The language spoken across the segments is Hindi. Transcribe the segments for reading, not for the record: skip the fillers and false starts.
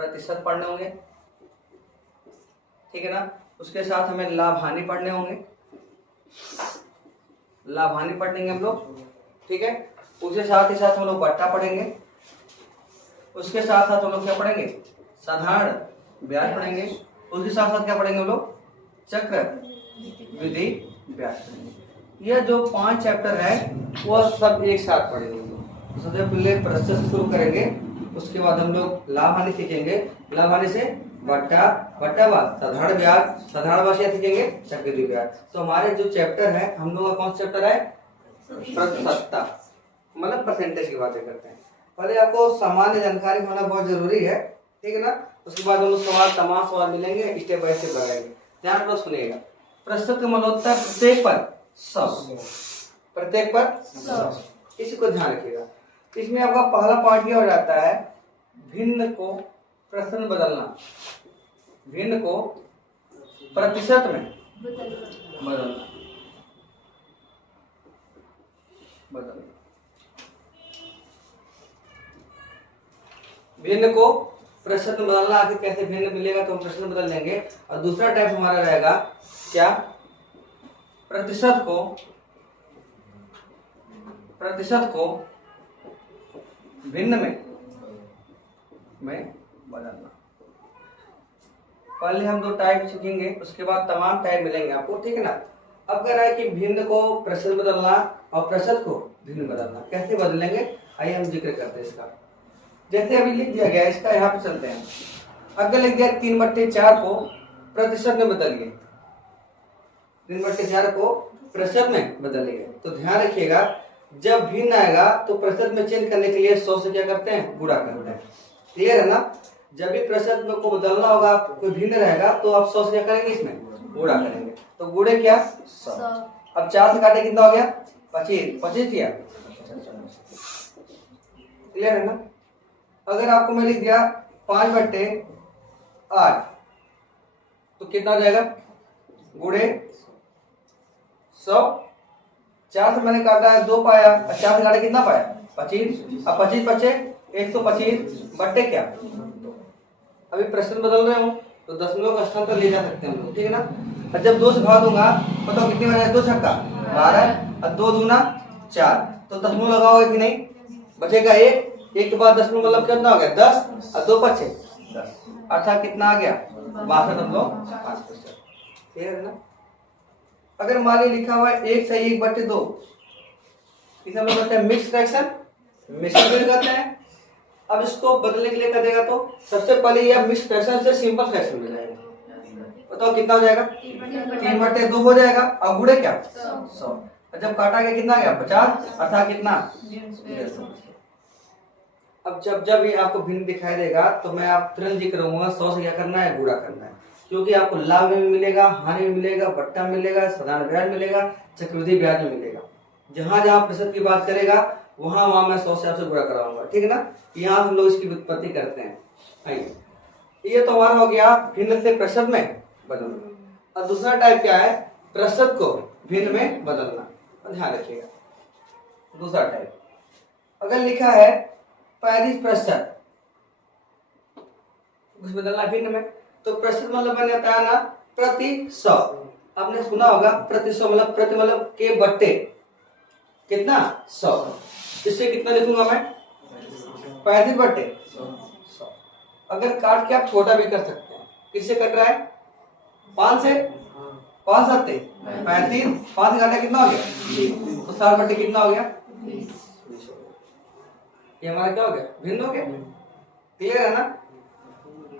प्रतिशत पढ़ने होंगे, ठीक है ना। उसके साथ हमें लाभ हानि पढ़ने होंगे, लाभ हानि पढ़ेंगे हम लोग, ठीक है। उसके साथ ही साथ हम लोग बट्टा पढ़ेंगे, उसके साथ साथ हम लोग क्या पढ़ेंगे, साधारण ब्याज पढ़ेंगे, उसके साथ साथ क्या पढ़ेंगे हम लोग, चक्र विधि ब्याज पढ़ेंगे। यह जो 5 चैप्टर है वो सब एक साथ पढ़ेंगे हम लोग। सबसे पहले प्रश्न से शुरू करेंगे, उसके बाद हम लोग लाभ हानि सीखेंगे, लाभ हानि से बट्टा, बट्टा बाद साधारण ब्याज, साधारण ब्याज क्या सीखेंगे, चक्रवृद्धि ब्याज। तो हमारे जो चैप्टर है, हम लोग का कौन सा चैप्टर है, प्रतिशतता, मतलब परसेंटेज की बातें करते हैं। पहले आपको सामान्य जानकारी होना बहुत जरूरी है, ठीक है ना। उसके बाद हम लोग सवाल, तमाम सवाल मिलेंगे, स्टेप बाय स्टेप बढ़ेंगे। ध्यान रखो, सुनिएगा। प्रतिशत का मतलब होता है प्रत्येक पर 100, प्रत्येक पर 100, इसी को ध्यान रखिएगा। इसमें आपका पहला पार्ट क्या हो जाता है, भिन्न को प्रश्न बदलना, भिन्न को प्रतिशत में बदलना, भिन्न को प्रश्न में बदलना। आखिर कैसे भिन्न मिलेगा, तो हम प्रश्न बदल लेंगे। और दूसरा टाइप हमारा रहेगा क्या, प्रतिशत को भिन्न में बदलना। पहले हम 2 टाइप सीखेंगे, उसके बाद तमाम टाइप मिलेंगे आपको, ठीक है ना। अब कह रहा है कि भिन्न को प्रश्न बदलना और प्रतिशत को भिन्न बदलना, कैसे बदलेंगे, आइए हम जिक्र करते हैं इसका। जैसे अभी लिख दिया गया, इसका यहाँ पे चलते हैं। अगर लिख दिया 3/4 को प्रतिशत में बदलिए, 3/4 को प्रतिशत में बदलिए, तो ध्यान रखिएगा जब भिन्न आएगा तो प्रतिशत में चेंज करने के लिए 100 से क्या करते हैं, गुणा करते हैं। क्लियर है ना। जब भी प्रतिशत में को बदलना होगा, कोई भिन्न रहेगा, तो आप 100 से क्या करेंगे, इसमें गुणा करेंगे। तो गुणे क्या, 100। अब 4 से काटे कितना हो गया, 25 किया। क्लियर है ना। अगर आपको मैं लिख दिया 5/8, तो कितना हो जाएगा, गुणे 100। 4 से मैंने काटा है 2 पाया, 4 से काटा कितना पाया, 25। अब 25 बचे 125 बट्टे क्या, अभी प्रश्न बदल रहे हो तो दशमलव का स्थान पर ले जा सकते हैं हम लोग, ठीक है ना। और जब 2 से भाग दूंगा, बताओ कितनी बचे, 2 छक्का 12 और 2 दूना 4, तो दशमलव लगाओगे कि नहीं, बचेगा 1 के बाद दशमलव मतलब कितना हो गया, 10 और 2 बचे 10, अर्थात कितना आ गया, 62.5%। क्लियर है ना। अगर मान ली लिखा हुआ है 1 सही 1/2, इसे हम लोग कहते हैं मिक्स फ्रैक्शन, मिक्स करते हैं। अब इसको बदलने के लिए कर देगा, तो सबसे पहले यह मिक्स फ्रैक्शन से सिंपल फ्रैक्शन में जाएगा। बताओ कितना हो जाएगा, 3/2 हो जाएगा। और गुणे क्या, 100। जब काटा गया कितना गया, 50, अर्थात कितना, 150। अब जब ये आपको भिन्न दिखाई देगा, तो मैं आप तुरंत जिक्र करूंगा 100 से क्या करना है, गुणा करना है, क्योंकि आपको लाभ में मिलेगा, हानि में मिलेगा, बट्टा मिलेगा, साधारण ब्याज मिलेगा, चक्रवृद्धि ब्याज में मिलेगा। जहां जहां प्रतिशत की बात करेगा, वहां मैं 100 से आपसे गुणा कराऊंगा, ठीक है ना। यहाँ हम लोग इसकी व्युत्पत्ति करते हैं। आइए, ये तो हमारा हो गया भिन्न से प्रतिशत में बदलना। और दूसरा टाइप क्या है, प्रतिशत को भिन्न में बदलना। ध्यान रखिएगा, दूसरा टाइप अगर लिखा है 35% कुछ बदलना भिन्न में, तो प्रतिशत मतलब बन जाता है ना प्रति 100। आपने सुना होगा प्रति 100 मतलब प्रति मतलब के बट्टे कितना, 100। इससे कितना लिखूंगा मैं, 35/100। अगर काट के आप छोटा भी कर सकते हैं, किससे कट रहा है, 5 से, 5 7 35, 5 से काटा कितना हो गया, तो 7/, कितना हो गया, 20। ये हमारा क्या हो गया, भिन्न हो गया। क्लियर है ना।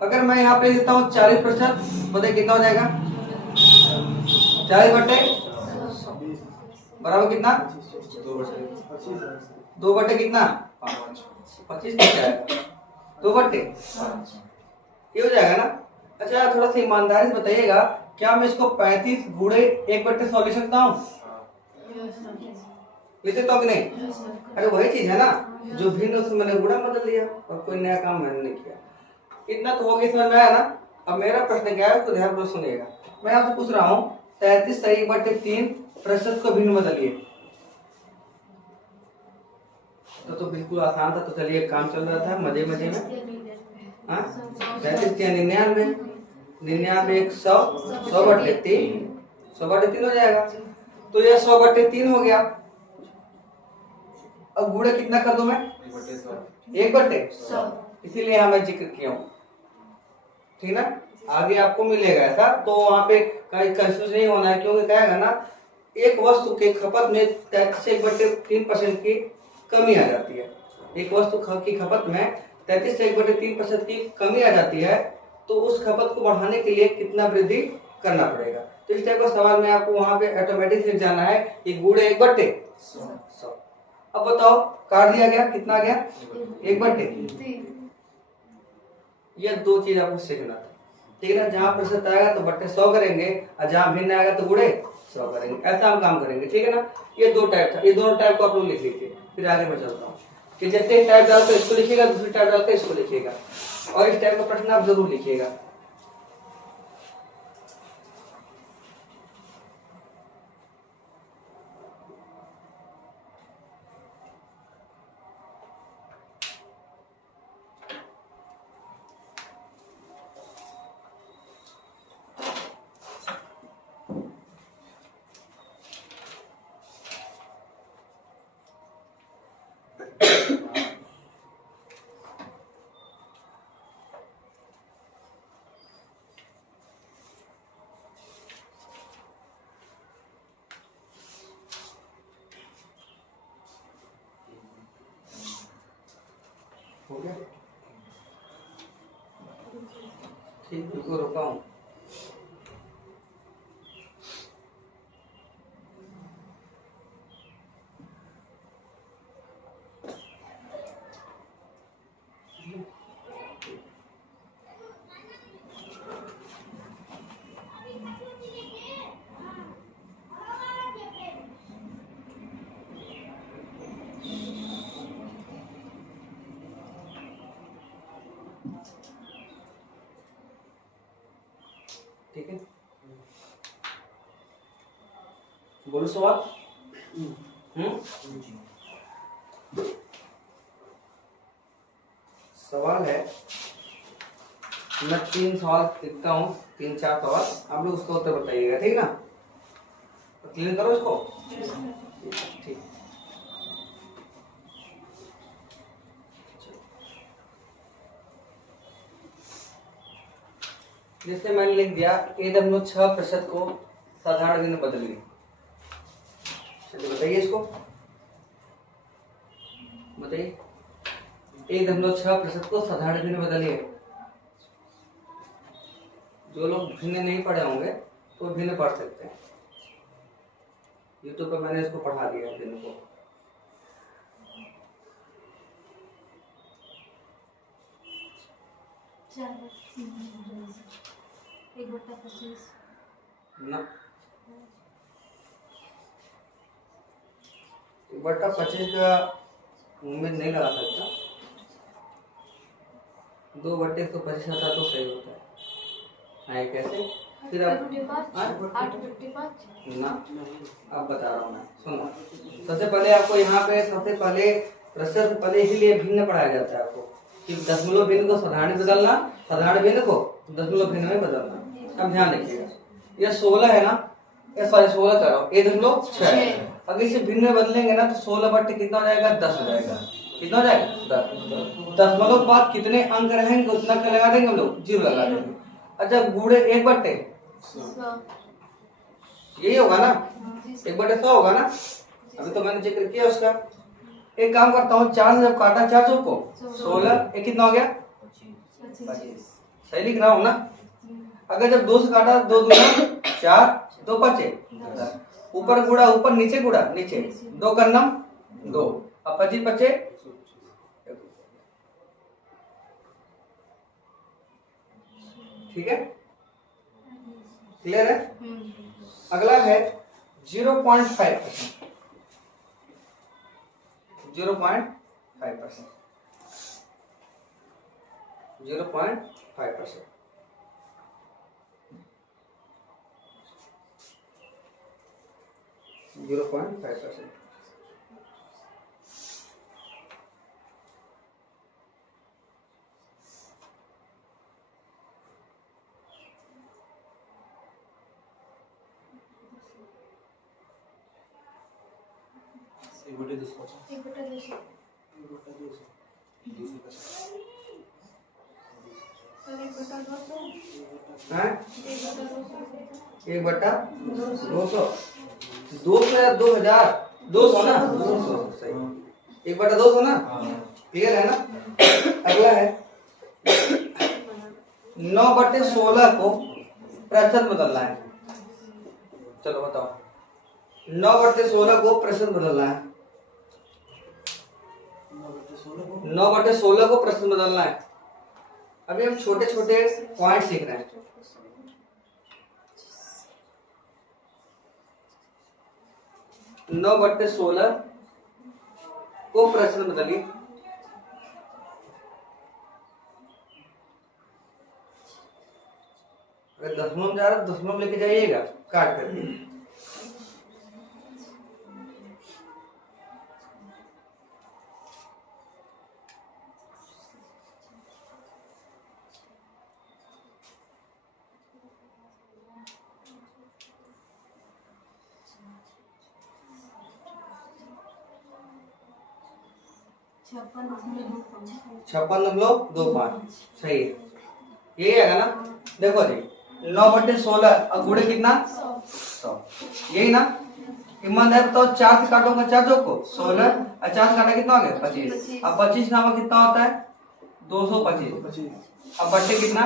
अगर मैं यहाँ पे देता हूँ 40%, बताइए कितना हो जाएगा, 40/100 बराबर कितना, 2/, कितना, 25 बचा है, 2/5 ये हो जाएगा ना। अच्छा थोड़ा सा ईमानदारी से बताइएगा, क्या मैं इसको 35 गुणे 1/100 लिख सकता हूँ, लिख सकता हूँ कि नहीं। अरे वही चीज है ना, जो भिन्न उसमें मैंने गुणा बदल दिया और कोई नया काम मैंने नहीं किया। इतना तो हो गया, समझ में आया ना। अब मेरा प्रश्न क्या है, तो ध्यान से सुनिएगा। मैं आपसे पूछ रहा हूँ 33 सही 1/3 प्रतिशत को भिन्न बदलिए, तो बिल्कुल आसान था। तो चलिए काम चल रहा था मजे मजे में, हाँ 99, 99 एक 100, 100/3, 100/3 हो जाएगा। तो यह 100/3 हो गया। अब गुणे कितना कर दूं मैं? 1/100, इसीलिए यहाँ मैं जिक्र किया हूँ, ठीक ना। आगे आपको मिलेगा ऐसा, तो वहां पे कहीं कंफ्यूज नहीं होना है, क्योंकि क्या है ना, एक वस्तु के खपत में 33/3% की कमी आ जाती है। एक वस्तु की खपत में 33/3% की कमी आ जाती है, तो उस खपत को बढ़ाने के लिए कितना वृद्धि करना पड़ेगा। तो इस टाइप का सवाल में आपको वहां पे ऑटोमेटिक लिख जाना है कि गुणे 1/100। अब बताओ, काट दिया गया, कितना आ गया? 1/3। ये दो चीज आपको सीखना था, ठीक है ना। जहां प्रतिशत आएगा तो बट्टे 100 करेंगे, और जहां भिन्न आएगा तो गुणे 100 करेंगे। ऐसा हम काम करेंगे, ठीक है ना। ये दो टाइप था, ये दोनों टाइप को आप लोग लिख लीजिए। फिर आगे मैं चलता हूँ कि जैसे टाइप डालकर इसको लिखिएगा, दूसरी टाइप डालकर इसको लिखिएगा, और इस टाइप का प्रश्न आप जरूर लिखिएगा। हो गया, ठीक, इसको रोका हूँ। ठीक है, बोलो सवाल। सवाल है, मैं 3 सवाल लिखता हूँ, 3-4 सवाल, आप लोग उसका उत्तर बताइएगा, ठीक ना। तो क्लियर करो इसको, ठीक। जैसे मैंने लिख दिया A/6% को साधारण भिन्न बदलिए। चलिए बताइए इसको, बताइए A/6% को साधारण भिन्न बदलिए। जो लोग भिन्न नहीं पढ़े होंगे तो भिन्न पढ़ सकते हैं। यूट्यूब पर मैंने इसको पढ़ा दिया भिन्न को। ना, 1/25 का उम्मीद नहीं लगा सकता। 2/125 आता तो सही होता है, कैसे? फिर आप ना, अब बता रहा हूँ मैं, सुनो। सबसे पहले आपको यहाँ पे सबसे पहले प्रतिशत पहले इसीलिए भिन्न पढ़ाया जाता है आपको कि दशमलव भिन्न को साधारण बदलना, साधारण भिन्न को दशमलव भिन्न में बदलना। अब ध्यान रखिएगा, यह 16 है ना, ये सॉरी 16 कर रहा हूँ, A/6। अगर इसे भिन्न में बदलेंगे ना तो 16 कितना हो जाएगा? 10 हो जाएगा। कितना हो जाएगा? 10। दशमलव के बाद कितने अंक रहेंगे उतना क्या लगा देंगे हम लोग? 0 लगा देंगे। अच्छा, गुणे 1/100, यही होगा ना, 1/100 होगा ना। अभी तो मैंने जिक्र किया उसका। एक काम करता हूँ, 4 से जब काटा 4 को 16, एक कितना हो गया? 25। सही लिख रहा हूँ ना। अगर जब 2 से काटा, 2 दूना 4, 2 5, ऊपर गुड़ा ऊपर, नीचे गुड़ा नीचे, 2 का नम 2, अब 25 25, ठीक है, क्लियर है। अगला है 0.5%, 0.5%, 0.5%, 0.5%। हैं 1/200 200 या 2000 200 ना 200 सही 1/200 ना क्लियर है ना। अगला है 9/16 को प्रतिशत बदलना है। चलो बताओ 9/16 को प्रतिशत बदलना है। 9/16 को प्रतिशत बदलना है। अभी हम छोटे छोटे पॉइंट सीख रहे हैं। 9/16 को प्रतिशत बदलिए। अगर दशमलव जा रहा है दशमलव लेके जाइएगा काट करके। छप्पन दशमलव 25 सही है। यही है ना। देखो जी 9/16 अब गुणे कितना 100 यही ना। ईमानदार बताओ 4 से काटोगे 4 जोड़ को 16 और 4 से काटा कितना हो गया 25। अब 25 नामा कितना होता है 225। अब बट्टे कितना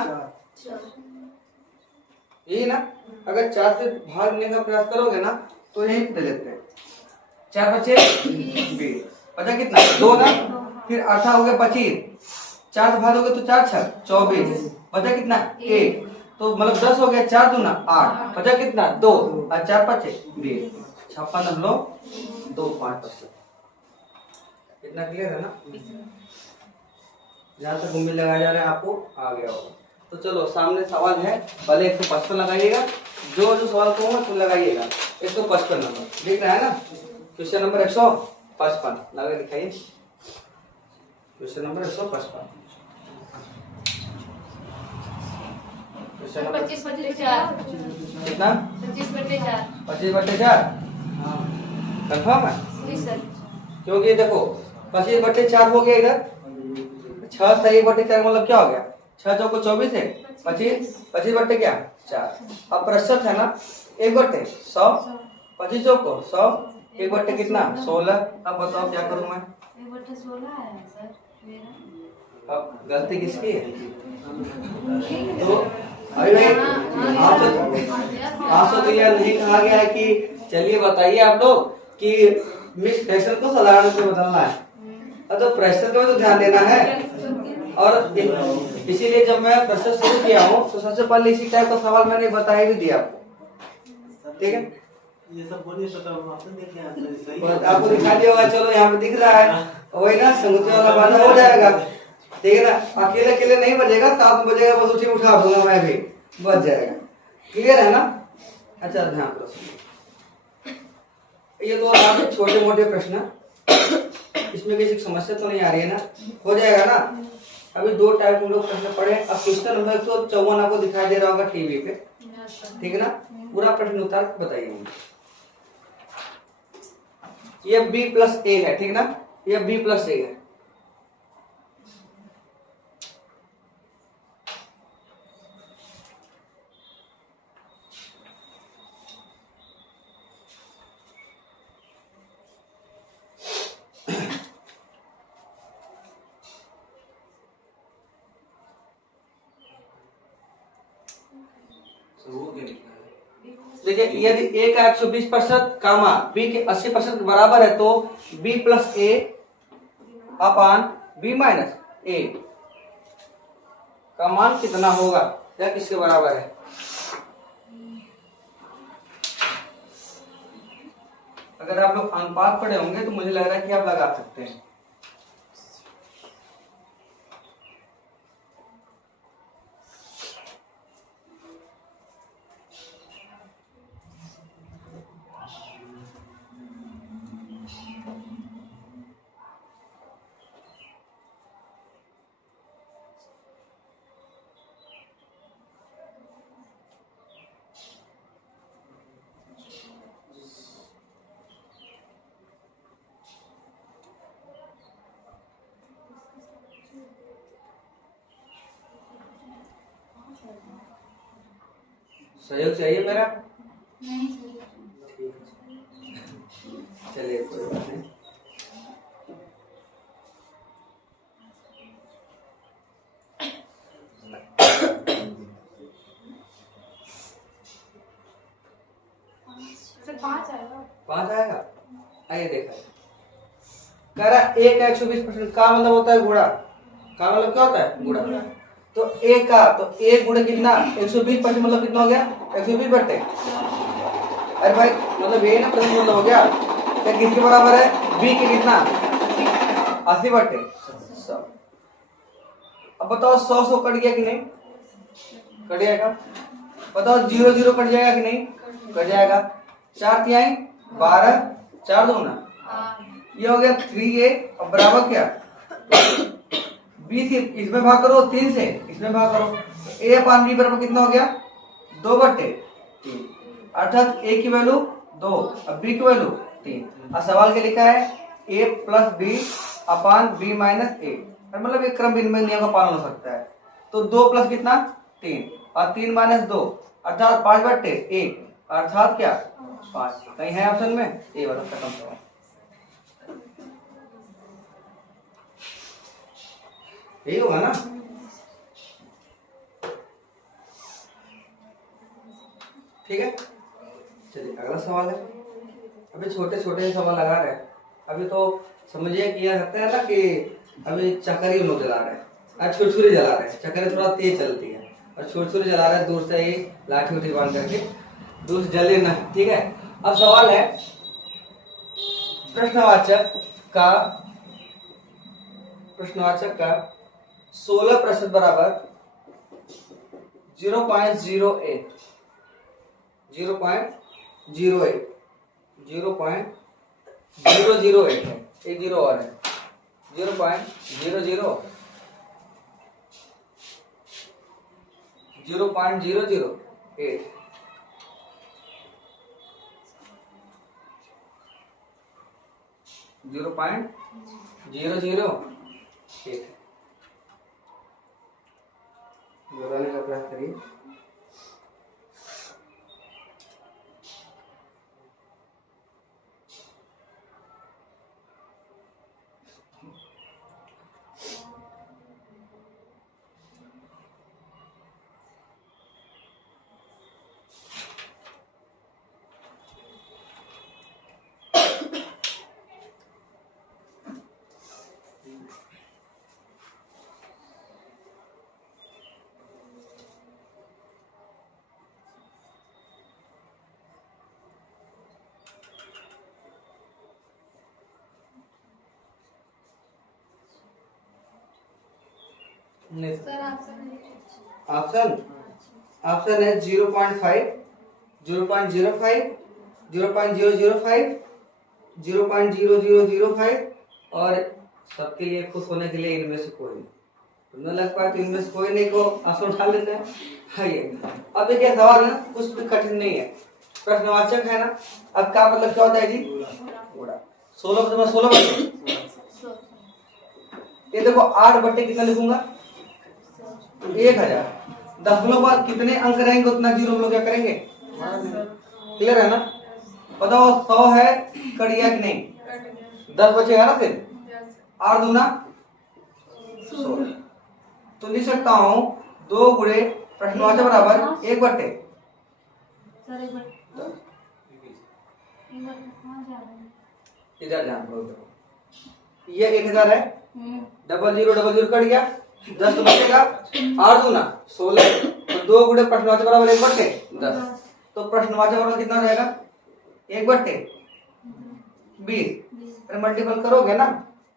यही ना। अगर 4 से भागने का प्रयास करोगे ना तो यही दे देते हैं 4 बचे 20 बचा कितना 2 ना। फिर 18 हो गया 25 4 से भागोगे तो 4 6 24 बचा कितना 1 तो मतलब 10 हो गया 4 दूना 8 बचा कितना 2 और 4 5 20 56.25%। इतना क्लियर है ना। जहाँ तक उम्मीद लगाया जा रहा है आपको आ गया होगा। तो चलो सामने सवाल है भले 155 लगाइएगा जो जो सवाल कहूँगा तो लगाइएगा 155 नंबर दिख रहा है ना। क्वेश्चन नंबर 155 लगा दिखाइए। क्वेश्चन नंबर 155 कितना 25/4 कंफर्म है। क्योंकि देखो 25/4 हो गया इधर 6 सही 1/4 मतलब क्या हो गया 6 चौको 24 है 25 क्या 4। अब प्रतिशत है ना 1/100 25 चौको 100 1/1 कितना 16। अब बताओ क्या करूं मैं 1/16 है सर मेरा। अब गलती किसकी है तो अभी भाई 500 तो यह नहीं कहा गया है कि चलिए बताइए आप लोग कि मिक्स फ्रैक्शन को साधारण से बदलना है। तो फ्रैक्शन को तो ध्यान देना है। और इसीलिए जब मैं प्रोसेस शुरू किया हूँ तो सबसे पहले इसी टाइप का सवाल मैंने बताया भी दिया आपको। ठीक है ये सब बोलिए तो आपने देख लिया आपको दिखा दिया होगा। चलो यहाँ पे दिख रहा है वही ना संगति वाला बात हो जाएगा। ठीक है ना। अकेले अकेले नहीं बजेगा 7 बजेगा बस उठी उठा दूंगा मैं भी बच जाएगा। क्लियर है ना। अच्छा ध्यान दो ये तो आपके छोटे मोटे प्रश्न इसमें किसी समस्या तो नहीं आ रही है ना। हो जाएगा ना। अभी 2 टाइप हम लोग प्रश्न पढ़े। अब क्वेश्चन नंबर 154 आपको दिखाई दे रहा होगा टीवी पे। ठीक है ना। पूरा प्रश्न उत्तर बताइए। ये B+A है ठीक ना। ये B+A है। देखिए यदि A का 120% कामा B के 80% के बराबर है तो B+A अपान B-A का मान कितना होगा या किसके बराबर है। अगर आप लोग अनुपात पढ़े होंगे तो मुझे लग रहा है कि आप लगा सकते हैं। सहयोग चाहिए मेरा? नहीं सर। चलिए कोई बात नहीं। सर 5 आएगा। 5 आएगा। आइए देखा कह रहा एक का 120% का मतलब होता है गुणा। का मतलब क्या होता है? गुणा। तो एक का तो एक गुणे कितना 120% मतलब कितना हो गया 120 बट्टे। अरे भाई मतलब ये ना प्रश्न मतलब हो गया क्या किसके बराबर है? बी के कितना 80 बट्टे 100। अब बताओ 100 कट गया कि नहीं? कट जाएगा। बताओ 0 0 कट जाएगा कि नहीं? कट जाएगा। 4 तिहाई 12 4 2 ना ये हो गया 3a। अब बराबर क्या बी से इसमें भाग करो 3 से इसमें भाग करो a अपान b बराबर कितना हो गया 2 बट्टे 3 अर्थात a की वैल्यू 2 अब b की वैल्यू 3। अब सवाल क्या लिखा है a plus b upon b minus a मतलब एक क्रम विनिमय नियम का पालन हो सकता है। तो 2 प्लस कितना 3 और 3 माइनस 2 अर्थात 5 बट्टे 1 अर्थात क्या 5। कहीं है ऑप्शन में ए वाला खत्म सवाल। यही होगा ना। ठीक है चलिए अगला सवाल है। अभी छोटे छोटे सवाल लगा रहे हैं। अभी तो समझिए किया करते हैं ना कि अभी चक्कर लोग जला रहे हैं छुरछुरी जला रहे हैं। चक्कर थोड़ा तेज चलती है और छुरछुरी जला रहे हैं दूर से ही लाठी उठी बांध करके दूर से जले ना। ठीक है अब सवाल है प्रश्नवाचक का 16% बराबर 0.08 0.008 है एक जीरो और है 0.008 दोहराने का प्रयास करिए। सर ऑप्शन है 0.5 0.05 0.005 0.0005 और सबके लिए खुश होने के लिए इनमें से कोई नहीं। न लग पाए तो इनमें से कोई नहीं को आंसू उठा लेते हैं। आइए अब देखिए सवाल है कुछ भी कठिन नहीं है प्रश्नवाचक है ना। अब क्या मतलब क्या होता है जी गुणा 16 बट्टे ये देखो 8 बट्टे कितना लिखूंगा 1000। दशमलव बाद कितने अंक रहेंगे उतना जीरो हम लोग क्या करेंगे क्लियर है ना। बताओ 100 है कट गया कि नहीं 10 बचेगा ना फिर 8 दूना 16 तो लिख सकता हूँ 2 गुणे प्रश्नवाचक बराबर 1 बट्टे इधर ध्यान दो ये 1000 है 0000 कट गया 10 तो बचेगा 8 दूना 16 तो 2 गुणे प्रश्नवाचक बराबर 1 बट्टे 10 तो प्रश्नवाचक बराबर कितना हो जाएगा 1 बट्टे 20 मल्टीपल करोगे ना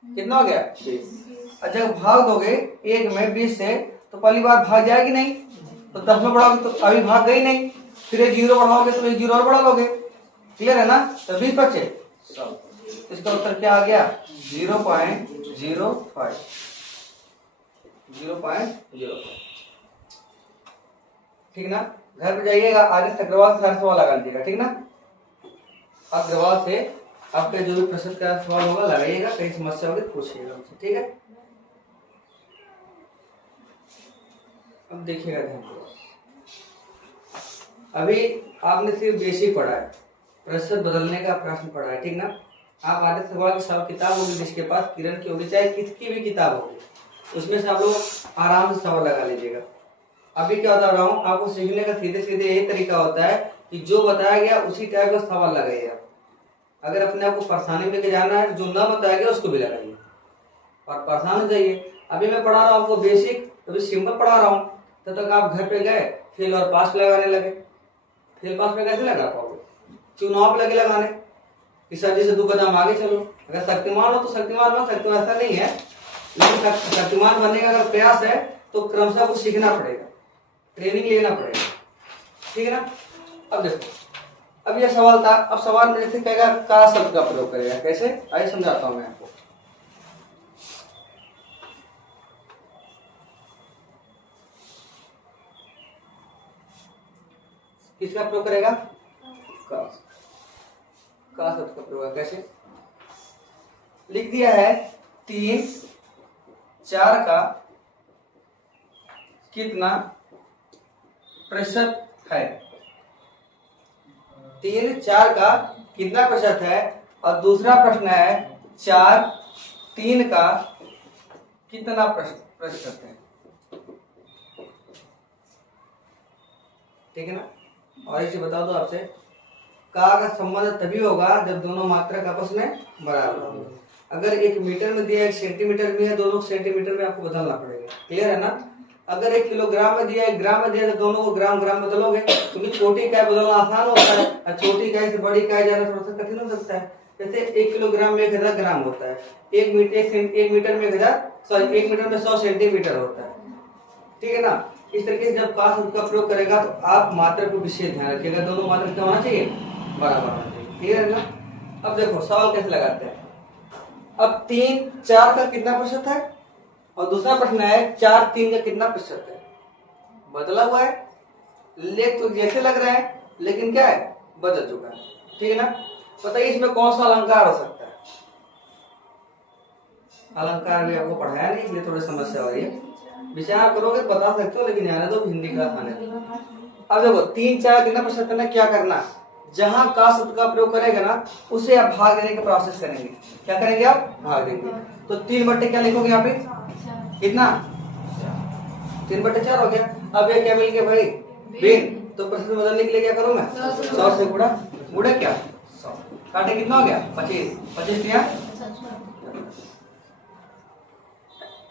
कितना हो गया 20। और जब भाग दोगे 1 में 20 से तो पहली बार भाग जाएगी नहीं तो 10 में बढ़ाओगे तो अभी भाग गई नहीं फिर एक जीरो बढ़ाओगे तो एक जीरो और बढ़ा लोगे क्लियर है ना। तो 20 बचे इसका उत्तर क्या आ गया 0.05 ठीक ना। घर पे जाइएगा आगे अग्रवाल से सारे सवाल लगा लीजिएगा ठीक ना। अग्रवाल से आपका जो भी प्रश्न का सवाल होगा लगाइएगा कहीं समस्या होगी पूछिएगा उनसे ठीक है। अब देखिएगा ध्यान अभी आपने सिर्फ बेसिक पढ़ा है, प्रतिशत बदलने का प्रश्न पढ़ा है, ठीक ना। आप आगे से थोड़ा सब किताब होगी जिसके पास, किरण की होगी चाहे किसकी भी किताब होगी, उसमें से आप लोग आराम से सवाल लगा लीजिएगा। अभी क्या बता रहा हूँ आपको, सीखने का सीधे सीधे यही तरीका होता है कि जो बताया गया उसी टाइप का सवाल लगाइएगा। अगर अपने आप को परेशानी में लेके जाना है, जो ना बताया गया उसको भी लगाइए और परेशान हो जाइए। अभी मैं पढ़ा रहा हूँ आपको बेसिक, अभी सिंपल पढ़ा रहा हूँ, तब तक आप घर पे गए फेल और पास लगाने लगे। फेल पास में कैसे लगा पाओगे? चुनाव पे लगे लगाने कि सर जी से 2 कदम आगे चलो। अगर शक्तिमान हो तो शक्तिमान हो, शक्तिमान ऐसा नहीं है, लेकिन शक्तिमान बनने का अगर प्रयास है तो क्रमशः कुछ सीखना पड़ेगा, ट्रेनिंग लेना पड़ेगा, ठीक है ना। अब देखो, अब यह सवाल था, अब सवाल मेरे से कहेगा का शब्द का प्रयोग करेगा, कैसे आइए समझाता हूं मैं आपको। किसका प्रयोग करेगा? का शब्द का प्रयोग कैसे लिख दिया है, 3 4 का कितना प्रतिशत है, 3 4 का कितना प्रतिशत है, और दूसरा प्रश्न है 4 3 का कितना प्रतिशत है, ठीक है ना। और एक चीज बता दो आपसे, का संबंध तभी होगा जब दोनों मात्रक आपस में बराबर होंगे। अगर 1 मीटर में दिया 1 सेंटीमीटर में है, दोनों सेंटीमीटर में आपको बदलना पड़ेगा, क्लियर है ना। अगर 1 किलोग्राम में दिया 1 ग्राम में दिया तो दोनों को ग्राम ग्राम बदलोगे, क्योंकि छोटी इकाई बदलना आसान होता है और छोटी इकाई से बड़ी इकाई जाना थोड़ा सा कठिन हो सकता है। जैसे 1 किलोग्राम में 1000 ग्राम होता है, 1 मीटर में 1 मीटर में 100 सेंटीमीटर होता है, ठीक है ना। इस तरीके से जब का शब्द का प्रयोग करेगा तो आप मात्रक को विशेष ध्यान रखिएगा, दोनों मात्रक क्या होना चाहिए, बराबर होना चाहिए, क्लियर है ना। अब देखो सवाल कैसे लगाते हैं। अब 3 4 का कितना प्रतिशत है, और दूसरा प्रश्न है 4 3 का कितना प्रतिशत है। बदला हुआ है, लेख तो जैसे लग रहा है लेकिन क्या है, बदल चुका है, ठीक है ना। बताइए इसमें कौन सा अलंकार हो सकता है। अलंकार भी आपको पढ़ाया नहीं, इसलिए थोड़ी समस्या हो रही है, विचार करोगे बता सकते हो, लेकिन आने दो, हिंदी का आने दो। अब देखो 3 4 कितना प्रतिशत करना, क्या करना, जहां का शब्द का प्रयोग करेगा ना उसे आप भाग देने का प्रोसेस करेंगे। क्या करेंगे आप, भाग देंगे। तो 3 बट्टे क्या लिखोगे यहाँ पे, कितना, 3/4 हो गया। अब ये क्या मिल गया भाई, बिन, तो प्रतिशत बदलने के लिए क्या करूं मैं, 100 से गुणा, गुणा क्या 100, काटे कितना हो गया 25, 25 दिया।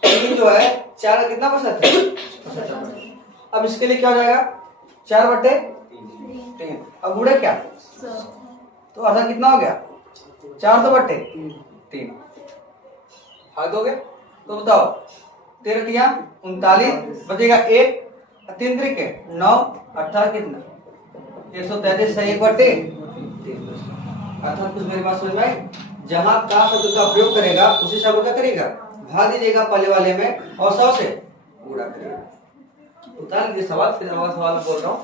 3 जो है 4 का कितना प्रतिशत है, अब इसके लिए क्या हो जाएगा 4/3, अब गुणा क्या, तो आधा कितना हो गया 4 2/3, भाग दोगे तो बताओ 13 दिया 39, बचेगा 1, 3 त्रिक 9, अर्थात कितना 133 से 1/3। अर्थात कुछ मेरी बात समझ में आई, जहां का शब्द का प्रयोग करेगा उसी शब्द का करेगा, भाग दीजिएगा पहले वाले में और 100 से गुणा करिएगा। उतार लीजिए सवाल, फिर सवाल बोल रहा हूं।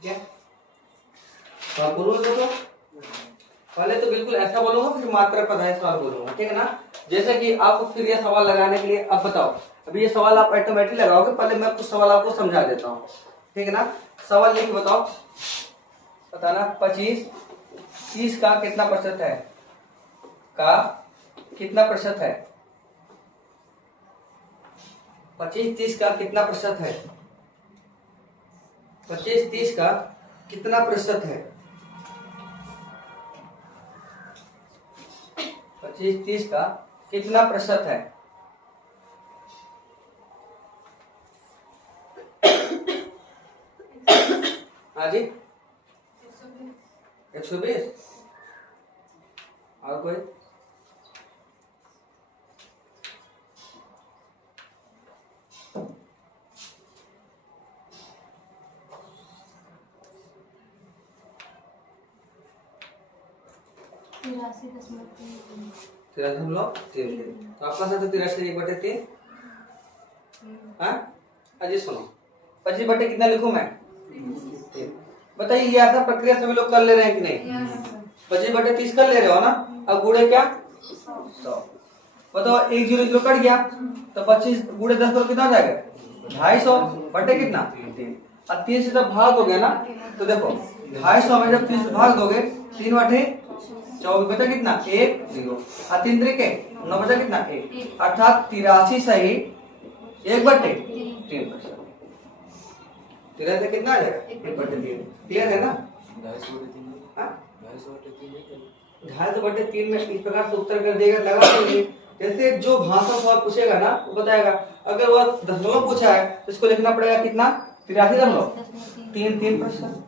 ठीक है, सवाल बोलूंगा तो पहले तो बिल्कुल ऐसा बोलूंगा, फिर मात्रा पढ़ाई सवाल बोलूंगा, ठीक है ना। जैसे कि आपको फिर ये सवाल लगाने के लिए, अब बताओ, अभी ये सवाल आप ऑटोमेटिक लगाओगे, पहले मैं कुछ सवाल आपको समझा देता हूँ, ठीक है ना। सवाल लिख बताओ, बताना 25 30 का कितना प्रतिशत है, का कितना प्रतिशत है, 25 30 का कितना प्रतिशत है, 25 30 का कितना प्रतिशत है, 25 30 का कितना प्रतिशत है। हाँ जी 120, और कोई, 83.33। तो आपका साथ 83/3। हाँ अजी सुनो 25/3 कितना लिखूं मैं? 3। बताइए ये ऐसा प्रक्रिया सभी लोग कर ले रहे हैं कि नहीं? 25/30 कर ले रहे हो ना? अब गुणे क्या? 100। बताओ 1 0 0 कट गया तो 25 गुणे 10 करो कितना हो जाएगा? 250 बटे कितना? 3। अब 3 से जब भाग दोगे ना तो देखो 250 में जब 3 से भाग दोगे 3/24 बचा कितना? 1 0 और 3 3 9 बचा कितना? 1 अर्थात 83 सही 1/3। 13 से कितना आ जाएगा? 1/3। क्लियर है ना? 250/3 में इस प्रकार से उत्तर कर देगा लगा देंगे। जैसे जो भाषा सवाल पूछेगा ना वो बताएगा, अगर वो दशमलव पूछा है तो इसको लिखना पड़ेगा कितना? 83.33%।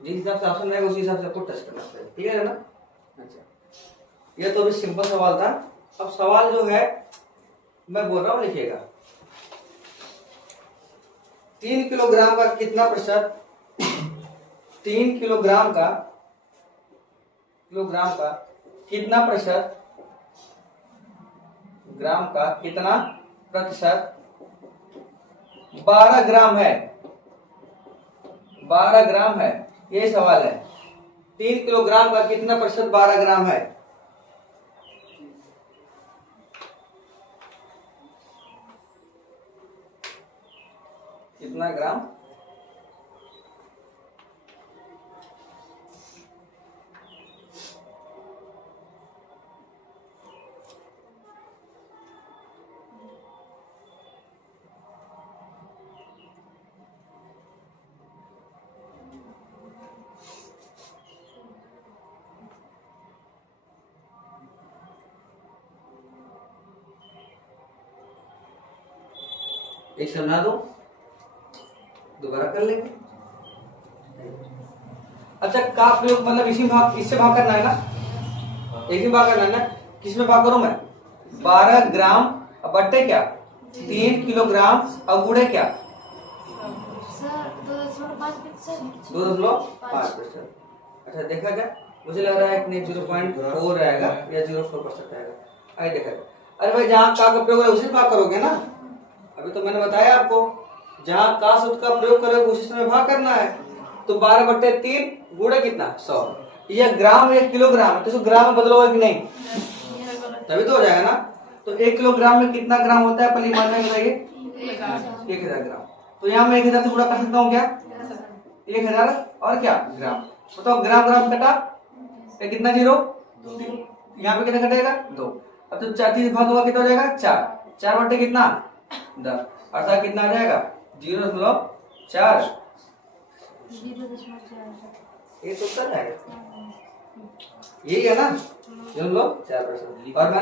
जिस हिसाब से ऑप्शन रहेगा उसी हिसाब से आपको टच करना पड़ेगा। क्लियर है ना? अच्छा ये तो अभी सिंपल सवाल था। अब सवाल जो है मैं बोल रहा हूँ लिखिएगा 3 किलोग्राम का कितना प्रतिशत 3 किलोग्राम का कितना प्रतिशत ग्राम का कितना प्रतिशत 12 ग्राम है? 12 ग्राम है ये सवाल है। 3 किलोग्राम का कितना प्रतिशत 12 ग्राम है? कितना ग्राम? एक समझा दो दोबारा कर लेंगे। अच्छा का प्रयोग मतलब इसी भाग इससे भाग करना है ना? एक ही भाग करना है ना? किसमें भाग करूं मैं? 12 ग्राम बट्टे क्या? 3 किलोग्राम और गुणे क्या? 2.5%। अच्छा देखा जाए मुझे लग रहा है कि 0.4 रहेगा या 0.4% रहेगा। आइए देखा जाए। अरे भाई जहाँ का प्रयोग है उसी से भाग करोगे ना? अभी तो मैंने बताया आपको जहाँ का शब्द का प्रयोग करोगे उसी समय भाग करना है। तो 12/3 गुणे कितना? 100। यह ग्राम या किलोग्राम है तो इसको ग्राम में बदलोगे कि नहीं? तभी तो हो जाएगा ना। तो 1 किलोग्राम में कितना ग्राम होता है पहले मान में बताइए? 1000 ग्राम। तो यहाँ मैं 1000 से गुणा कर सकता हूँ क्या? 1000 और क्या ग्राम। बताओ ग्राम ग्राम कटा कितना? 0। यहाँ पे कितना कटेगा? 2। अब तो 4 भाग होगा कितना हो जाएगा? 4 बटे कितना? 10 अर्थात कितना आ जाएगा? 0.4। ये तो उत्तर है यही है ना? 0.4%। और मैं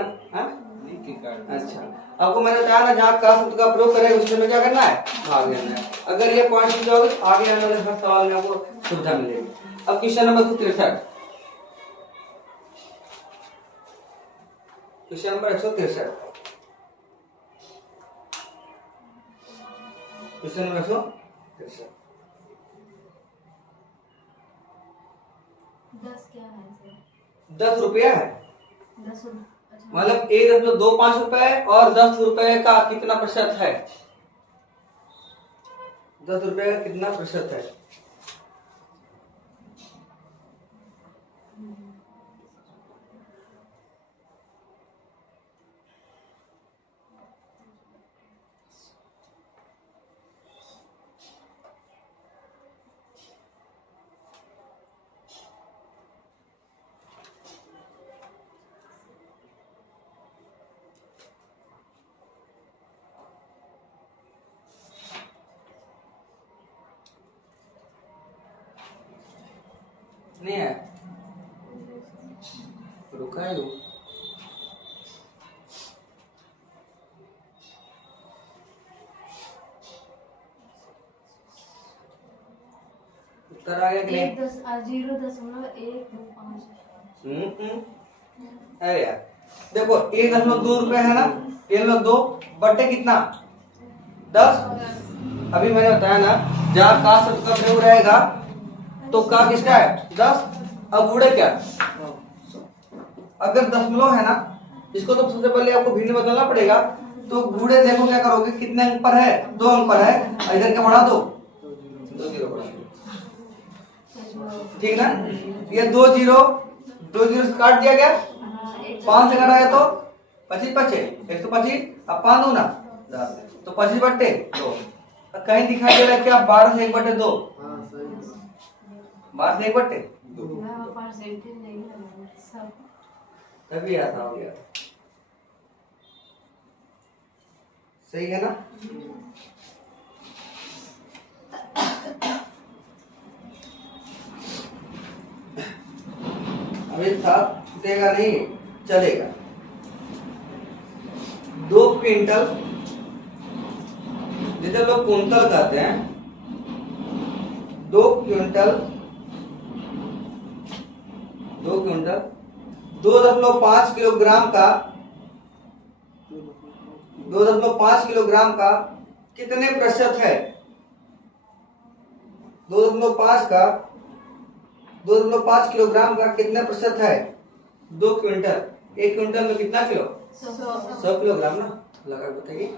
अच्छा आपको मैंने बताया ना जहाँ का शब्द का प्रयोग करें उस समय क्या करना है? भाग लेना है। अगर ये पॉइंट मिल जाओगे आगे आने वाले हर सवाल में आपको सुविधा मिलेगी। अब question number 163 question number 163 question number 163 10 रुपया है। मतलब 1.25 रुपए और 10 रुपए का कितना प्रतिशत है? 10 रुपए का कितना प्रतिशत है? नहीं है रुका है उत्तर आ गया कि नहीं? 0.125। अरे यार देखो 1.2 रुपए है ना? 1.2 बट्टे कितना? 10। अभी मैंने बताया ना जहाँ का शब्द का प्रयोग रहेगा तो का किसका है? 10 अब गुणे क्या, अगर दशमलव है ना, इसको तो सबसे पहले आपको भिन्न बदलना पड़ेगा। तो गुणे देखो क्या करोगे, कितने अंक पर है, 2 अंक पर है, और इधर क्या बढ़ा दो, 2 जीरो बढ़ा दो, ठीक ना। ये 2 जीरो से काट दिया गया, 5 से घटाया तो 25 बचे, 125, अब 5 दूना 10, तो 25 बट्टे 2। कहीं दिखाई दे रहा है क्या 12 से 1/2, हाँ सही 12 से 1/2, हाँ, परसेंटेज नहीं है सब। तभी ऐसा हो गया। सही है ना। अभी साथ देगा नहीं चलेगा। 2 क्विंटल, जिसे लोग कुंतल कहते हैं, 2 क्विंटल 2.5 किलोग्राम का 2.5 किलोग्राम का कितने प्रतिशत है, 2.5 किलोग्राम का कितने प्रतिशत है, 2 क्विंटल, 1 क्विंटल में कितना किलो, 100 किलोग्राम ना, लगा के बताइए।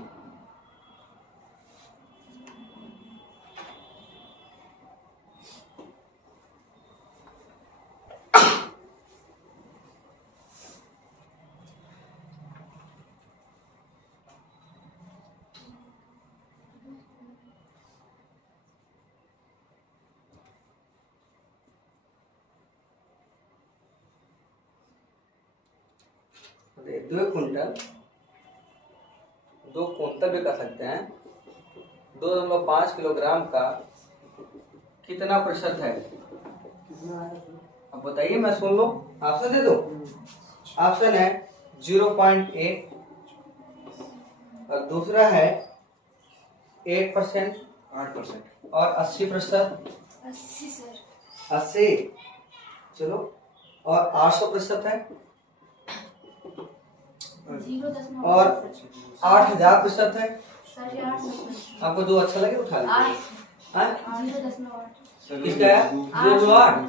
दो कुंतल भी कर सकते हैं। 2.5 किलोग्राम का कितना प्रतिशत है, कितना आया सर? अब बताइए, मैं सुन लो, ऑप्शन दे दो। ऑप्शन है 0.8, और दूसरा है 8%, 8%। और 80%, 80 सर। 80, चलो, और 800% है, 0.8 और 8000% है। सर, ये 800%। आपको जो अच्छा लगे उठा लीजिए। 8 हाँ? 0.8 किसका है, 0.8,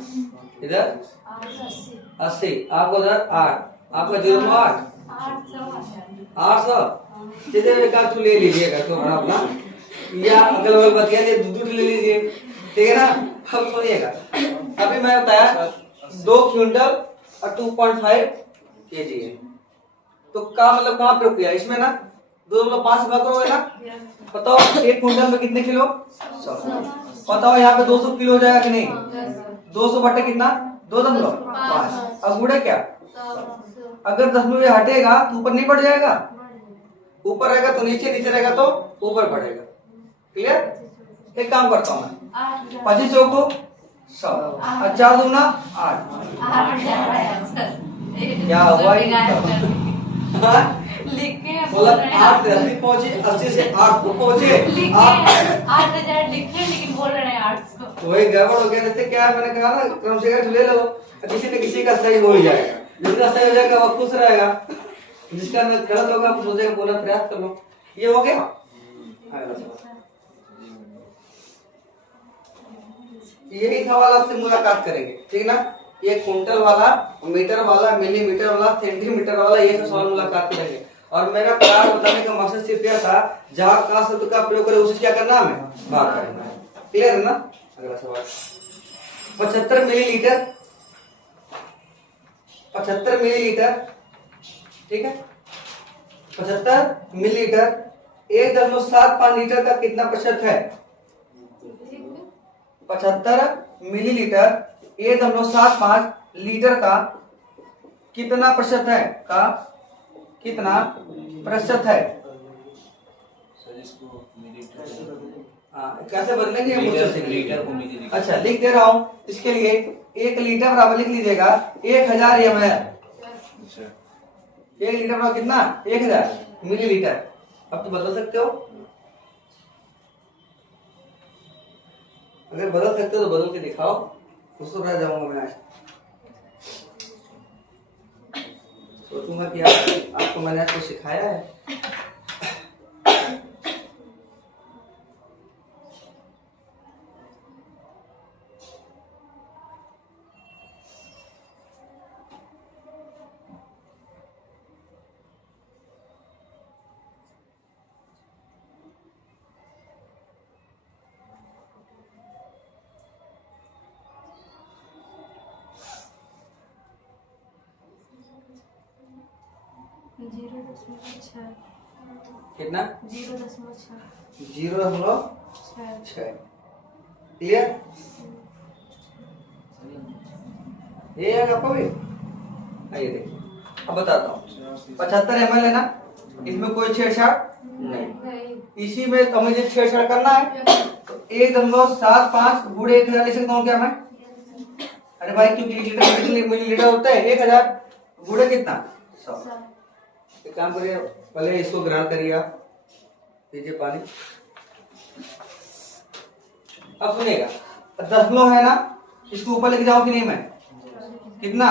इधर 880 80, आपको उधर 8, आपका 0.8, 800, सीधे एक आध ले लीजिएगा तो अपना, या अगल बगल बतिया लिए दूध ले लीजिए, ठीक है ना। अब सुनिएगा, अभी मैं बताया 2 क्विंटल और 2.5 केजी है, तो का मतलब कहाँ प्रयोग किया इसमें ना, 2.5 भाग करोगे ना, बताओ 1 क्विंटल में कितने किलो, 100। बताओ यहाँ पे 200 किलो हो जाएगा कि नहीं, 200 बटे कितना, 2.5। अब गुणे क्या, अगर दशमलव हटेगा तो ऊपर नहीं बढ़ जाएगा, ऊपर रहेगा तो नीचे, नीचे रहेगा तो ऊपर बढ़ेगा। क्लियर। एक काम करता हूँ मैं, 25 चौको 100, और 4 दूना 8, क्या हुआ ये? हाँ? लिख के बोला 8 से 80 पहुंचे, 80 से 8 को पहुंचे, 8,000 लिखे, लेकिन बोल रहे हैं 800। वही गड़बड़ हो गया। जैसे क्या है, मैंने कहा ना क्रम से ले लो, किसी न किसी का सही हो ही जाएगा, जिसका सही हो जाएगा वो खुश रहेगा, जिसका गलत होगा वो सोचेगा बोला प्रयास कर लो। ये हो गया। यही सवाल आपसे मुलाकात करेंगे, ठीक ना। ये कुंटल वाला, मीटर वाला, मिलीमीटर वाला, सेंटीमीटर वाला, ये सब सवाल मुलाकात करेंगे। और मेरा क्लास बताने का मकसद सिर्फ यह था, जहाँ का शब्द का प्रयोग करें उसे क्या करना है, भाग करना है। क्लियर है ना। अगला सवाल, 75 मिलीलीटर, 75 मिलीलीटर, ठीक है, 75 मिलीलीटर 1.75 लीटर का कितना प्रतिशत है, 75 मिलीलीटर 1.75 लीटर का कितना प्रतिशत है, का कितना प्रतिशत है। कैसे बदलेंगे, लीटर। अच्छा लिख दे रहा हूं, इसके लिए 1 लीटर बराबर लिख लीजिएगा 1000 ml। 1 लीटर बराबर कितना, 1000 मिलीलीटर। अब तो बदल सकते हो, अगर बदल सकते हो तो बदल के दिखाओ, खुश तो रह जाऊंगा मैं। आज सोचूंगा कि आपको मैंने आज कुछ सिखाया है। 0.6 कितना 0.6 0.6 क्लियर। ये है आपको भी। आइए देखिए अब बताता हूँ 75 ml है ना, इसमें कोई छेड़छाड़ नहीं, इसी में तो मुझे छेड़छाड़ करना है तो 1.75 गुणे 1000 लिख सकता हूँ क्या मैं? अरे भाई क्योंकि मिलीलीटर होता है 1000 गुणे कितना 100। एक काम करिए पहले इसको ग्राइंड करिए आप, लीजिए पानी। अब सुनिएगा 10 किलो है ना, इसको ऊपर लेके जाऊं कि नहीं मैं? कितना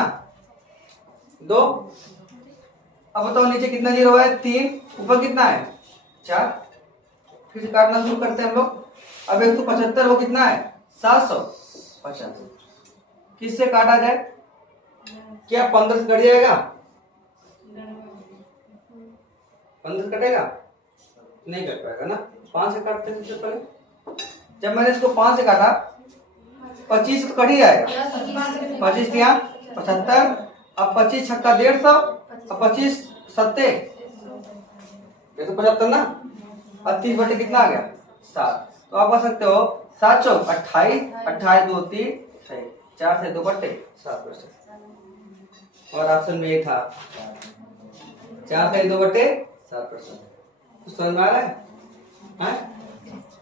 2। अब बताओ नीचे कितना जीरो है 3, ऊपर कितना है 4। फिर से काटना शुरू करते हैं हम लोग। अब 175 वो कितना है 750। किससे काटा जाए? क्या 15 से कट जाएगा? 15 से कटेगा? नहीं कट पाएगा ना। 5 से काटते हैं सबसे पहले। जब मैंने इसको 5 से काटा 25 तो कट ही जाएगा। 25 यहाँ 75, अब 25 छक्का 150, अब 25 सत्ते 175 ना। अब 30 बटे कितना आ गया 7। तो आप कह सकते हो 7 चौक 28, 28 2 3 6, 4 से 2 बटे 7%। और ऑप्शन में ये था 4 से 2 बटे 7%। तो समझ में आ रहा है?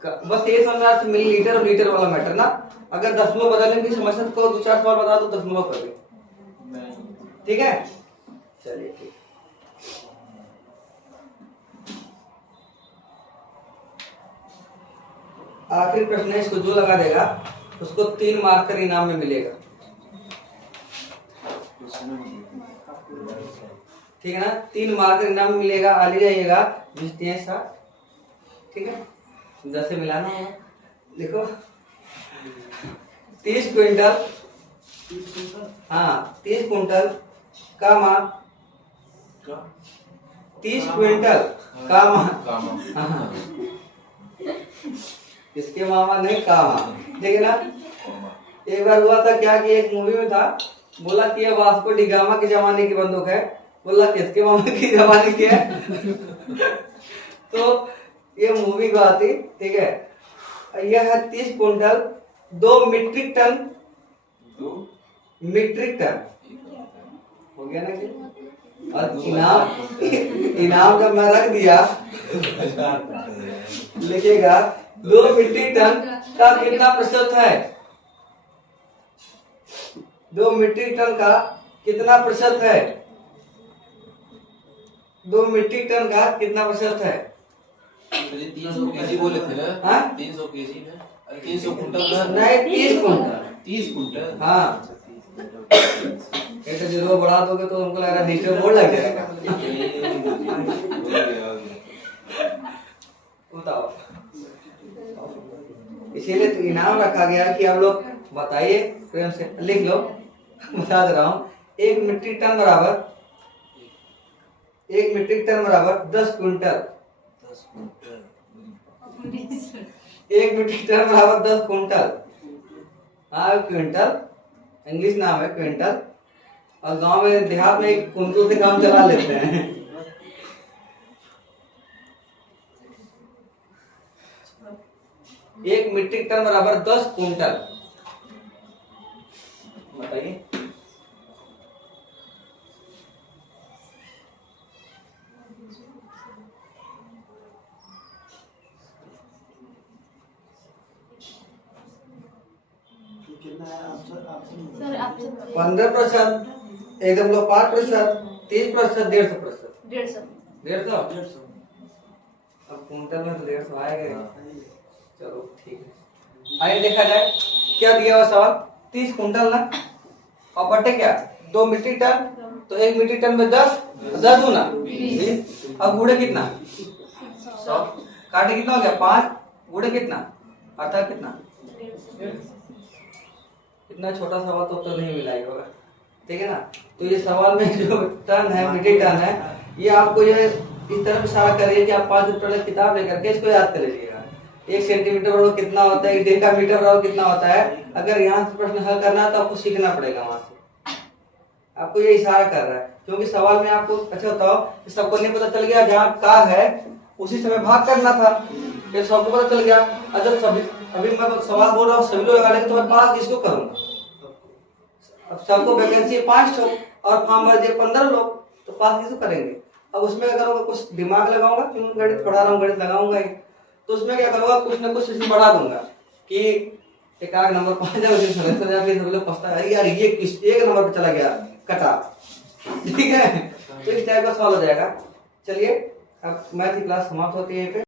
बस ये समझ में आ रहा है मिलीलीटर और लीटर वाला मैटर ना। अगर दशमलव बदलने की समस्या को 2-4 सवाल बता दो दशमलव कर दे, ठीक है। चलिए ठीक। आखिरी प्रश्न है, इसको जो लगा देगा उसको 3 मार्कर इनाम में मिलेगा, ठीक है ना। 3 मार्कर इनाम में मिलेगा। आ जाइएगा 20-60, ठीक है। 10 से मिलाना होगा। देखो 30 क्विंटल, हाँ 30 क्विंटल का मान, 30 क्विंटल का मान, हाँ इसके मामा नहीं कामा, ठीक है ना। एक बार हुआ था क्या कि एक मूवी में था, बोला कि ये वास्को डी गामा के जमाने की बंदूक है। बोला किसके मामा की जमाने की है? तो ये मूवी को आती, ठीक है। यह है 30 quintal 2 metric ton, 2 metric ton हो गया ना कि? और इनाम जब मैं रख दिया लिखेगा 2 मीट्रिक टन का कितना प्रतिशत है? 2 मीट्रिक टन का कितना प्रतिशत है? 2 मीट्रिक टन का कितना प्रतिशत है? 300 केजी बोले थे ना। हाँ 300 केजी ना, 300 कुंटल नहीं 30 कुंटल। 30 कुंटल, हाँ एक जीरो बढ़ा दोगे तो उनको लग रहा है नीचे बोर्ड लग जाएगा। बताओ, इसीलिए तो इनाम रखा गया कि आप लोग बताइए, प्रेम से लिख लो। बता दे रहा हूँ 1 मीट्रिक टन बराबर 1 मीट्रिक टन बराबर 10 क्विंटल। 1 मीट्रिक टन बराबर 10 क्विंटल। हाँ क्विंटल इंग्लिश नाम है क्विंटल, और गांव में देहात में एक कुंतल से काम चला लेते हैं। एक मीट्रिक टन बराबर 10 क्विंटल। बताइए कितना है आपसे? 15%, 1.5%, 30%, 150%। 150। अब क्विंटल में तो 150 आएगा। चलो ठीक है, आइए देखा जाए क्या दिया हुआ सवाल। 30 कुंटल ना, और बटे क्या 2 मीट्रिक टन, तो 1 मीट्रिक टन में 10 दूना 20। अब गुड़े कितना 100, काटे कितना हो गया 5, गुड़े कितना अर्थात कितना। इतना छोटा सवाल तो नहीं मिला ही होगा, ठीक है ना। तो ये सवाल में जो टन है मीट्रिक टन है, ये आपको ये इस तरफ इशारा करिए कि आप 5 रुपये किताब लेकर के इसको याद कर लीजिएगा। 1 सेंटीमीटर बराबर कितना होता है, 1 डेकामीटर बराबर कितना होता है। अगर यहाँ से प्रश्न हल करना है तो आपको सीखना पड़ेगा वहां से। आपको ये इशारा कर रहा है, क्योंकि सवाल में आपको अच्छा बताओ कि सबको नहीं पता चल गया जहाँ का है उसी समय भाग करना था, ये सबको पता चल गया। अच्छा सभी अभी मैं सवाल बोल रहा हूँ सभी लोग लगा लेंगे तो मैं पास किसको करूंगा? अब सबको वैकेंसी है 5 और फॉर्म भर दिए 15 लोग, तो पास किसको करेंगे? अब उसमें क्या करूंगा, कुछ दिमाग लगाऊंगा, क्योंकि गणित पढ़ा रहा हूँ गणित लगाऊंगा ही, तो उसमें क्या करूंगा, कुछ ना कुछ इसमें बढ़ा दूंगा कि एक आध नंबर पा जाए, उसे समझ जाए, फिर सब लोग पछता है यार ये किस एक नंबर पे चला गया कटा, ठीक है? तो इस टाइप का सवाल हो जाएगा। चलिए अब मैथ की क्लास समाप्त होती है यहीं पे।